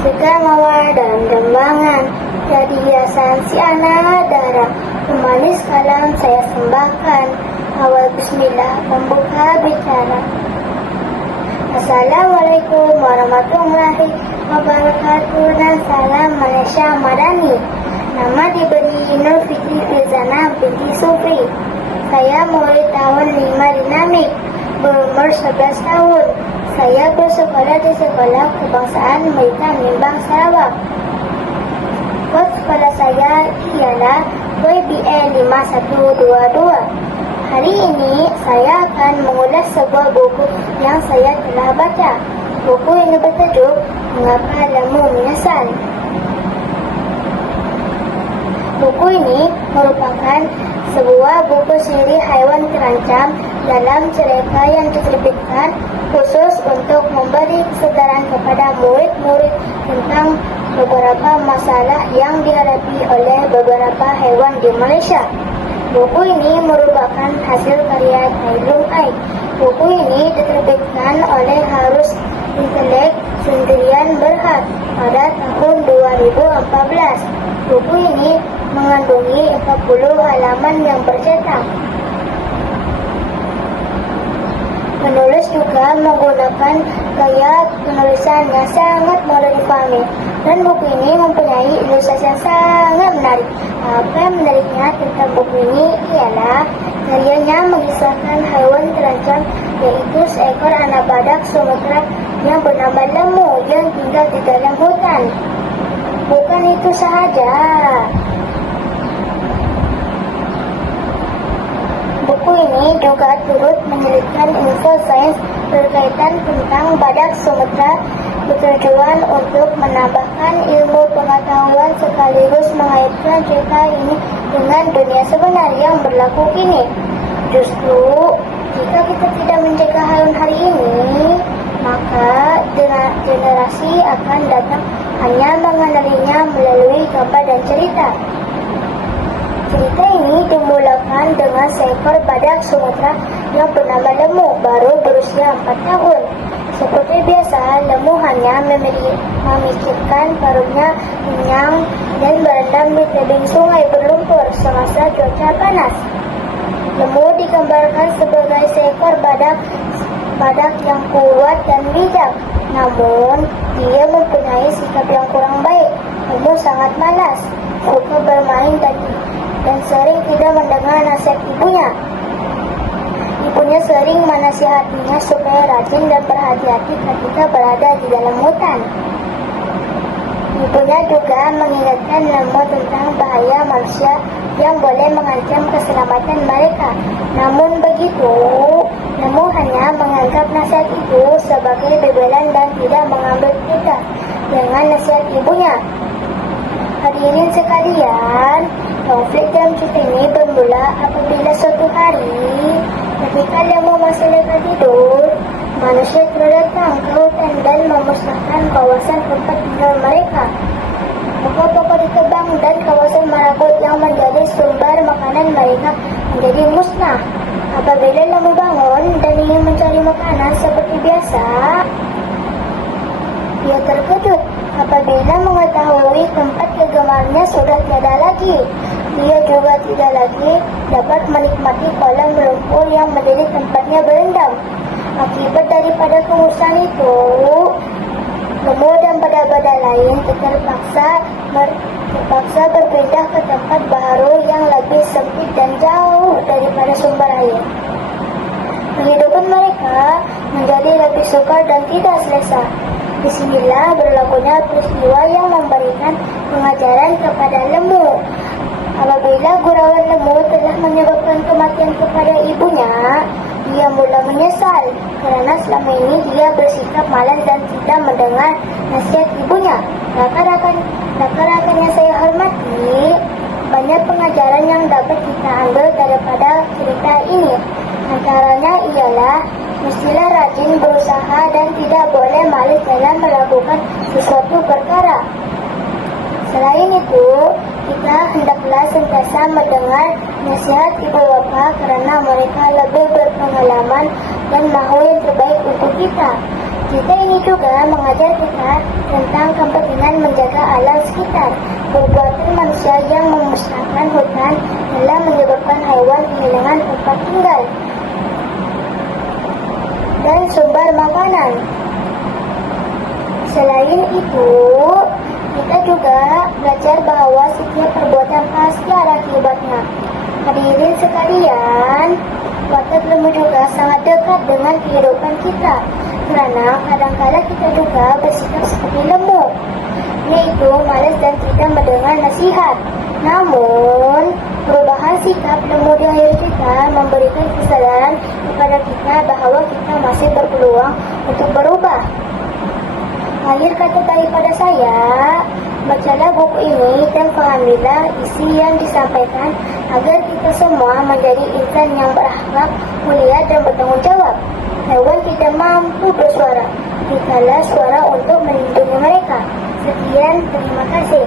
Segar mawar dalam jambangan, jadi hiasan si anak darah. Pemanis kalam saya sembahkan, awal bismillah membuka bicara. Assalamualaikum warahmatullahi wabarakatuh dan salam Malaysia Madani. Nama diberi Nur Fitri Fizana binti Supri. Saya murid tahun 5 dinamik, berumur 11 tahun. Saya bersekolah di Sekolah Kebangsaan Militan Limbang, Sarawak. Kod sekolah saya ialah WBN 5122. Hari ini saya akan mengulas sebuah buku yang saya telah baca. Buku ini bertajuk Mengapa Lembu Menyesal. Buku ini merupakan sebuah buku siri haiwan terancam dalam cerita yang diterbitkan khusus untuk memberi kesedaran kepada murid-murid tentang beberapa masalah yang dihadapi oleh beberapa haiwan di Malaysia. Buku ini merupakan hasil karya Tailung Ai. Buku ini diterbitkan oleh Harus Intelek Sendirian Berhad pada tahun 2014. Buku ini mengandungi 40 halaman yang bercetak. Penulis juga menggunakan gaya penulisan yang sangat mudah dipahami, dan buku ini mempunyai ilustrasi yang sangat menarik. Apa yang menariknya tentang buku ini ialah karyanya mengisahkan haiwan terancam, yaitu seekor anak badak Sumatera yang bernama Lembu yang tinggal di dalam hutan. Bukan itu sahaja. Buku ini juga turut menyelipkan info sains berkaitan tentang badak Sumatera, bertujuan untuk menambahkan ilmu pengetahuan sekaligus mengaitkan cerita ini dengan dunia sebenar yang berlaku kini. Justru, jika kita tidak menjaga haiwan hari ini, maka generasi akan datang hanya mengenalinya melalui gambar dan cerita. Cerita ini dimulakan dengan seekor badak Sumatera yang bernama Lembu, baru berusia 4 tahun. Seperti biasa, Lembu hanya memikirkan perutnya kenyang dan berendam di tebing sungai berlumpur semasa cuaca panas. Lembu digambarkan sebagai seekor badak yang kuat dan bijak. Namun, dia mempunyai sikap yang kurang baik. Lembu sangat malas, suka bermain dan sering tidak mendengar nasihat ibunya. Ibunya sering menasihatinya supaya rajin dan berhati-hati ketika berada di dalam hutan. Ibunya juga mengingatkan Lembu tentang bahaya manusia yang boleh mengancam keselamatan mereka. Namun begitu, Lembu hanya menganggap nasihat ibu sebagai bebelan dan tidak mengambil tindak dengan nasihat ibunya. Hadirin sekalian, konflik dalam cerita ini bermula apabila suatu hari, ketika Lembu masih lekas tidur, manusia datang ke hutan dan memusnahkan kawasan tempat tinggal mereka. Pokok-pokok ditebang dan kawasan maragut yang menjadi sumber makanan mereka menjadi musnah. Apabila Lembu bangun dan ingin mencari makanan seperti biasa, dia terkejut apabila mengetahui tempat kegemarnya sudah tiada lagi. Dia juga tidak lagi dapat menikmati kolam lumpur yang menjadi tempatnya berendam. Akibat daripada kemusahan itu, Lembu dan badak-badak lain terpaksa berpindah ke tempat baru yang lebih sempit dan jauh daripada sumber air. Kehidupan mereka menjadi lebih sukar dan tidak selesa. Disinilah berlakunya peristiwa yang memberikan pengajaran kepada Lembu. Apabila gurauan Lembu telah menyebabkan kematian kepada ibunya, dia mula menyesal kerana selama ini dia bersikap malas dan tidak mendengar nasihat ibunya. Rakan-rakan yang saya hormati, banyak pengajaran yang dapat kita ambil daripada cerita ini. Antaranya ialah mestilah rajin berusaha dan tidak boleh malas dalam melakukan sesuatu perkara. Selain itu, kita hendaklah sentiasa mendengar nasihat ibu bapa kerana mereka lebih berpengalaman dan mahu yang terbaik untuk kita. Kita ini juga mengajar kita tentang kepentingan menjaga alam sekitar. Perbuatan manusia yang memusnahkan hutan telah menyebabkan hewan kehilangan tempat tinggal dan sumber makanan. Selain itu, kita juga belajar bahwa setiap perbuatan pasti ada akibatnya. Hadirin sekalian, watak lembu juga sangat dekat dengan kehidupan kita, karena kadang-kadang kita juga bersikap seperti lembu, yaitu malas dan tidak mendengar nasihat. Namun, perubahan sikap lembu di akhir kita memberikan kesadaran kepada kita bahwa kita masih berpeluang untuk berubah. Akhir kata daripada saya, bacalah buku ini dan pahamilah isi yang disampaikan agar kita semua menjadi insan yang berakhlak, mulia dan bertanggung jawab. Hewan tidak mampu bersuara, kitalah suara untuk melindungi mereka. Sekian, terima kasih.